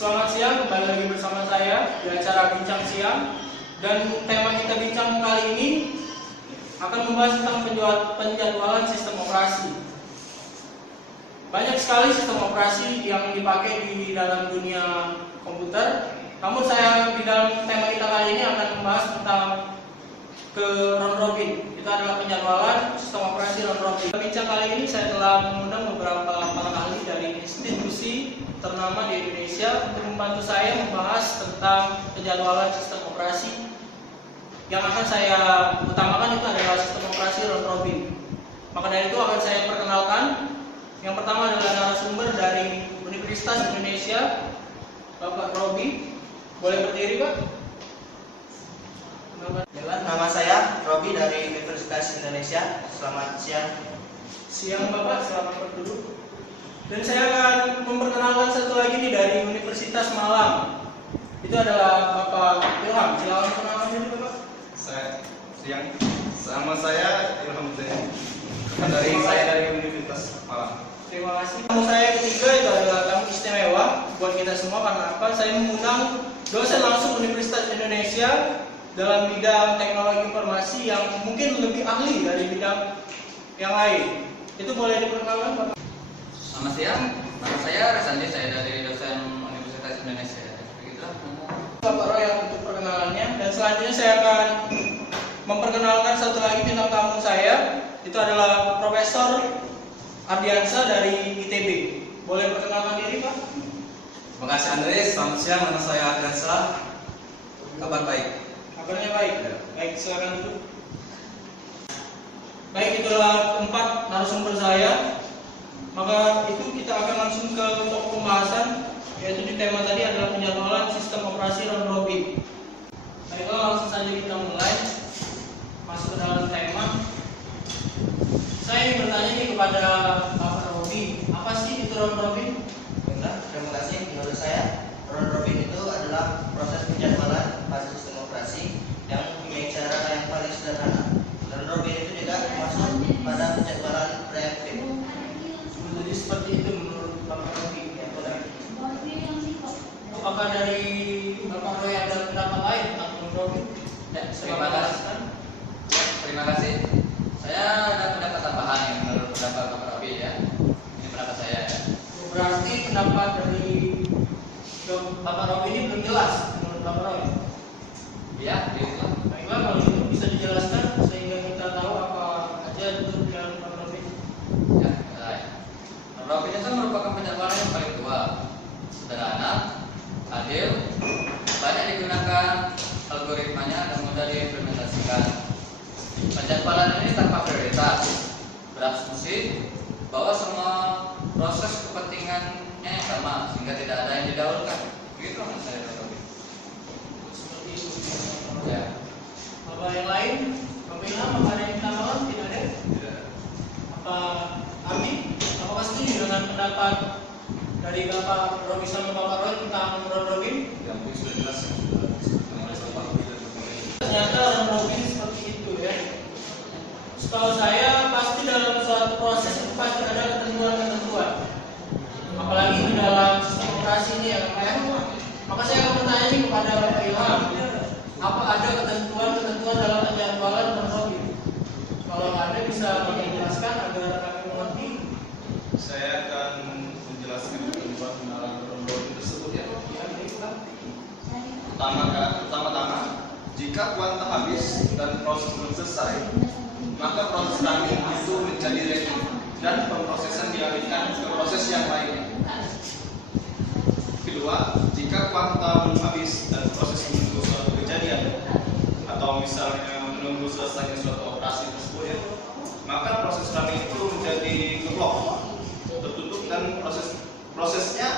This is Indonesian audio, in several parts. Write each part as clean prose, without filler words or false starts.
Selamat siang, kembali lagi bersama saya di acara Bincang Siang. Dan tema kita bincang kali ini akan membahas tentang penjadwalan sistem operasi. Banyak sekali sistem operasi yang dipakai di dalam dunia komputer. Namun saya di dalam tema kita kali ini akan membahas tentang round robin. Itu adalah penjadwalan sistem operasi round robin. Bincang kali ini saya telah mengundang beberapa para ahli dari institusi ternama di Indonesia untuk membantu saya membahas tentang penjadwalan sistem operasi. Yang akan saya utamakan itu adalah sistem operasi round robin. Maka dari itu akan saya perkenalkan. Yang pertama adalah narasumber dari Universitas Indonesia, Bapak Robi. Boleh berdiri, Pak? Nama saya Robi dari Universitas Indonesia. Selamat siang. Siang, Bapak. Selamat berduduk. Dan saya akan memperkenalkan satu lagi nih dari Universitas Malang. Itu adalah Bapak Ilham. Silakan perkenalan diri, Bapak. Siang. Sama saya Ilham Zain. Dari Universitas Malang. Terima kasih. Tamu saya ketiga itu adalah tamu istimewa buat kita semua karena apa? Saya mengundang dosen langsung Universitas Indonesia dalam bidang teknologi informasi yang mungkin lebih ahli dari bidang yang lain. Itu boleh diperkenalkan, Bapak? Selamat siang, nama saya Resandi, saya dari dosen Universitas Indonesia. Begitulah. Bapak Roy untuk perkenalannya. Dan selanjutnya saya akan memperkenalkan satu lagi bintang tamu saya. Itu adalah Profesor Ardiansa dari ITB. Boleh perkenalkan diri, Pak? Terima kasih Andres, selamat siang, nama saya Adriansa. Kabar baik. Kabarnya baik. Baik, silakan duduk. Baik, itulah 4 narasumber saya. Maka itu kita akan langsung ke pokok pembahasan, yaitu di tema tadi adalah penjadwalan sistem operasi round robin. Baiklah, langsung saja kita mulai masuk ke dalam tema. Saya ingin bertanya nih kepada Bapak Robi, apa sih itu round robin? Baiklah, terima kasih. Menurut saya, round robin itu adalah proses penjadwalan pada sistem operasi yang mempunyai cara yang paling sederhana. Round robin itu juga masuk pada penjadwalan preemptif. Jadi seperti itu menurut Bapak Robi. Ya, apakah dari Bapak Roy ada pendapat lain tentang round robin? Ya, terima kasih. Saya ada pendapat tambahan yang menurut pendapat Bapak Robi ya. Ini pendapat saya ya. Berarti pendapat dari Bapak Robi ini belum jelas menurut Bapak Roy. Ya, gitu. Baiklah, kalau itu bisa dijelaskan sehingga kita tahu apa aja itu yang Bapak Robi. Ya, baik. Robin itu merupakan penjadwalan yang paling tua, sederhana, adil, banyak digunakan algoritmanya dan mudah diimplementasikan. Penjadwalan ini tanpa prioritas, berasumsi bahwa semua proses kepentingannya yang sama sehingga tidak ada yang didahulukan. Begitu menurut saya, Robin. Seperti itu. Ya. Bapak yang lain, Bapak Ilham, apa ada yang ditambahkan? Tidak ada? Apa Abi? Apakah setuju dengan pendapat dari Bapak Robi sama Bapak Roy tentang round robin? Yang sudah jelas Ternyata round robin seperti itu ya. Setahu saya pasti dalam suatu proses itu pasti ada ketentuan-ketentuan. Apalagi di dalam sistem operasi ini ya, Pak ya. Maka saya akan bertanya nih kepada Bapak Ilham, apa ada ketentuan-ketentuan dalam penjadwalan round robin? Kalau ada bisa dijelaskan agar kami mengerti. saya akan menjelaskan ketentuan dalam round robin tersebut ya. Pertama-tama, jika kuanta habis dan proses belum selesai, maka proses running itu menjadi ready dan pemrosesan dialihkan ke proses yang lainnya. Kedua, jika kuanta belum habis dan proses menunggu suatu kejadian atau misalnya menunggu selesainya suatu operasi tersebut ya, maka proses running itu menjadi ngeblok, tertutup dan prosesnya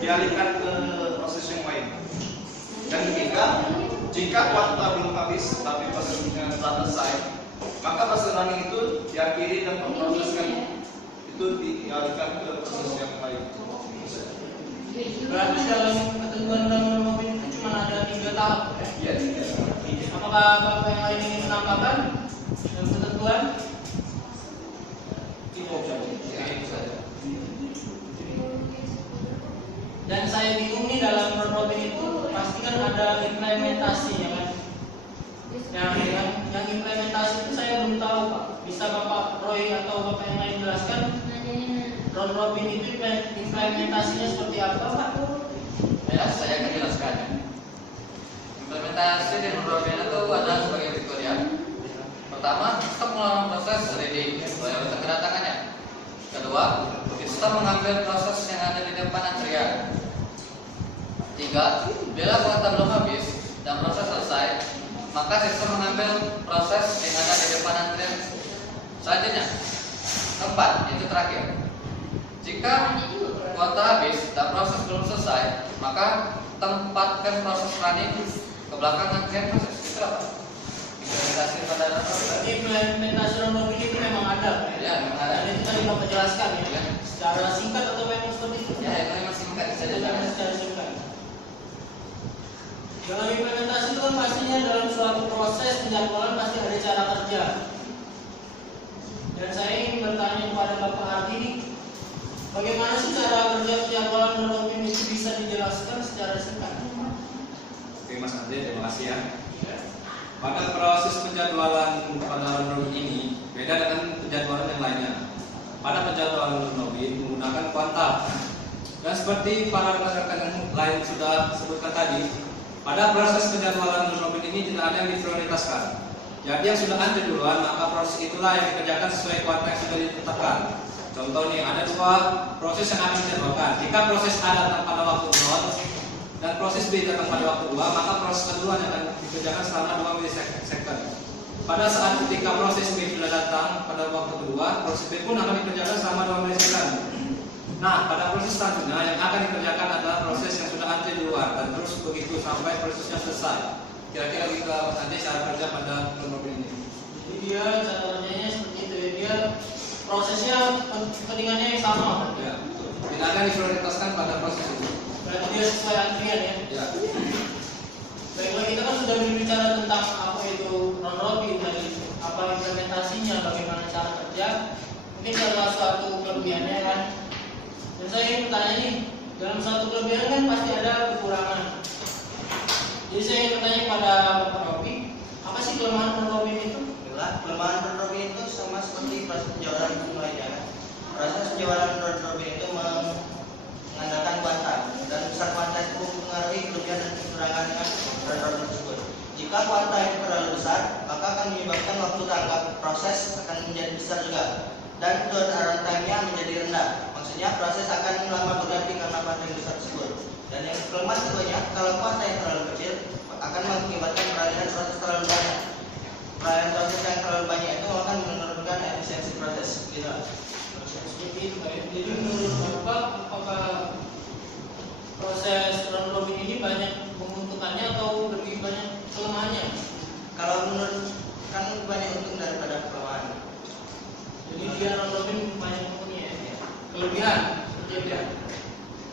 dialihkan ke proses yang lain. Dan ketiga, jika kuanta belum habis tapi prosesnya telah selesai, maka proses running itu diakhiri dan pemrosesan itu dialihkan ke proses yang lain. Berarti dalam ketentuan round robin itu cuma ada 3 tahap ya? Iya. Apakah Bapak yang lain ingin menambahkan dalam ketentuan? Cukup saja. Dan saya bingung nih dalam round robin itu pasti kan ada implementasi ya kan? Yang implementasi itu saya belum tahu Pak. Bisa Bapak Roy atau Bapak yang lain jelaskan? Round robin itu implementasinya seperti apa Pak? Ya, saya akan jelaskan. Implementasi di round robin itu adalah sebagai berikut ya. Pertama, kita melakukan proses reading oleh bentuk kedatangannya. Kedua, kita mengambil proses yang ada di depan antrian. Tiga, bila kuota belum habis dan proses selesai, maka sistem mengambil proses yang ada di depan antrian selanjutnya. Keempat, itu terakhir. Jika kuota habis dan proses belum selesai, maka tempatkan proses running ke belakang antrian proses. Itu apa? Implementasi pada Berarti implementasi round robin itu memang ada Pak? Ya, memang ada. Dan itu tadi Bapak jelaskan ya? Ya. Secara singkat atau memang seperti itu? Ya, itu memang singkat saja. Secara singkat. Dalam implementasi itu kan pastinya dalam suatu proses penjadwalan pasti ada cara kerja. Dan saya ingin bertanya kepada Bapak Ardi, bagaimana sih cara kerja penjadwalan round robin itu bisa dijelaskan secara singkat? Oke Mas Andre, terima kasih ya. Pada proses penjadwalan pada round robin ini beda dengan penjadwalan yang lainnya. Pada penjadwalan round robin menggunakan kuanta. Dan seperti para rekan-rekan yang lain sudah sebutkan tadi, pada proses penjadwalan round robin ini tidak ada yang diprioritaskan. Jadi yang sudah antri duluan, maka proses itulah yang dikerjakan sesuai kuanta yang sudah ditetapkan. Contoh nih, ada dua proses yang akan dijadwalkan. Jika proses A datang pada waktu 0 dan proses B datang pada waktu 2, maka proses kedua yang akan dikerjakan selama 2 milisecond. Pada saat ketika proses B sudah datang pada waktu kedua, proses B pun akan dikerjakan selama 2 milisecond. Nah, pada proses selanjutnya yang akan dikerjakan adalah proses yang sudah antri duluan dan terus begitu sampai prosesnya selesai. Kira-kira gitu Mas Andi cara kerja pada round robin ini. Jadi dia cara kerjanya seperti itu ya, dia prosesnya kepentingannya yang sama. Ya, tidak ada yang diprioritaskan pada proses itu. Berarti dia sesuai antrian ya. Ya. Baiklah, kita kan sudah berbicara tentang apa itu round robin tadi, apa implementasinya, bagaimana cara kerja. Mungkin salah suatu kelebihannya kan. Dan saya ingin bertanya nih, dalam satu kelebihan kan pasti ada kekurangan. Jadi saya ingin bertanya pada Bapak Robi, apa sih kelemahan round robin itu? Kelemahan round robin itu sama seperti proses penjualan lainnya kan. Proses penjualan round robin itu mengandalkan kuanta dan besar kuanta itu mempengaruhi kelebihan dan kekurangan round robin tersebut. Jika kuanta itu terlalu besar, maka akan menyebabkan waktu tanggap proses akan menjadi besar juga dan turnaround time-nya menjadi rendah. Maksudnya proses akan lama berganti karena kuanta yang besar tersebut. Dan yang kelemahan keduanya, kalau kuanta yang terlalu kecil akan mengakibatkan peralihan proses terlalu banyak. Peralihan proses yang terlalu banyak itu akan menurunkan efisiensi proses. Gitu. Seperti itu Pak. Jadi menurut Bapak, apakah proses round robin ini banyak menguntungkannya atau lebih banyak kelemahannya? Kalau menurut kan banyak untung daripada kelemahan. Jadi dia round robin banyak untungnya ya. Kelebihan, seperti itu.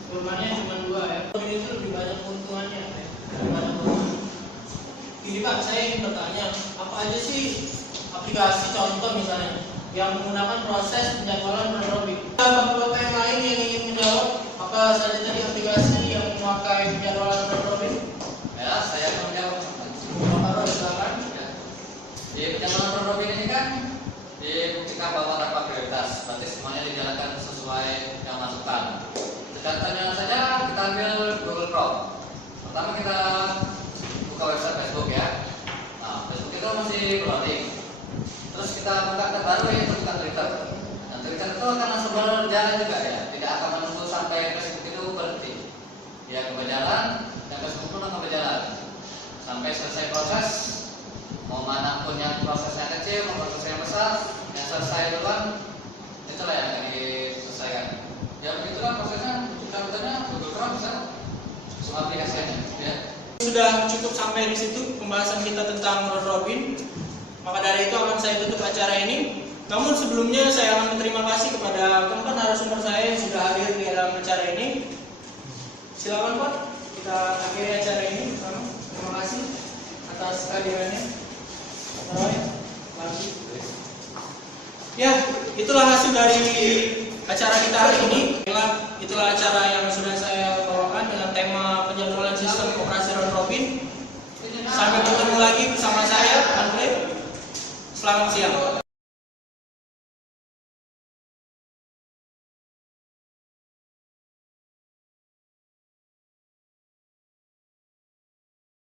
Kelemahannya cuma 2 ya. Robin itu lebih banyak keuntungannya daripada kelemahan. Jadi Pak, saya ingin bertanya, apa aja sih aplikasi contoh misalnya yang menggunakan proses penjadwalan round robin? Bapak-bapak yang lain yang ingin menjawab, apa saja tadi aplikasi yang memakai penjadwalan round robin? Ya, saya akan menjawab. Bapak Roy, silakan. Ya. Di penjadwalan round robin ini kan dibuktikan bahwa tanpa prioritas, berarti semuanya dijalankan sesuai yang masukkan. Contohnya saja kita ambil Google Chrome. Pertama kita buka website Facebook ya. Nah, Facebook itu masih loading. Terus kita buka terbaru yaitu buka Twitter. Dan Twitter itu akan langsung berjalan juga ya. Tidak akan menunggu sampai Facebook itu berhenti. Dia akan berjalan dan Facebook pun akan berjalan sampai selesai proses. Mau manapun yang prosesnya kecil, mau prosesnya besar, yang selesai duluan itulah yang akan diselesaikan. Ya begitulah prosesnya. Contohnya Google Chrome bisa semua aplikasinya ya. Sudah cukup sampai di situ pembahasan kita tentang round robin. Maka dari itu akan saya tutup acara ini. Namun sebelumnya saya akan berterima kasih kepada keempat narasumber saya yang sudah hadir di dalam acara ini. Silakan Pak, kita akhiri acara ini bersama. Terima kasih atas kehadirannya. Roy, lagi. Ya, itulah hasil dari acara kita hari ini. Itulah acara yang sudah saya bawakan. tema penjadwalan sistem operasi round robin. Sampai bertemu lagi bersama saya, Andre. Selamat siang.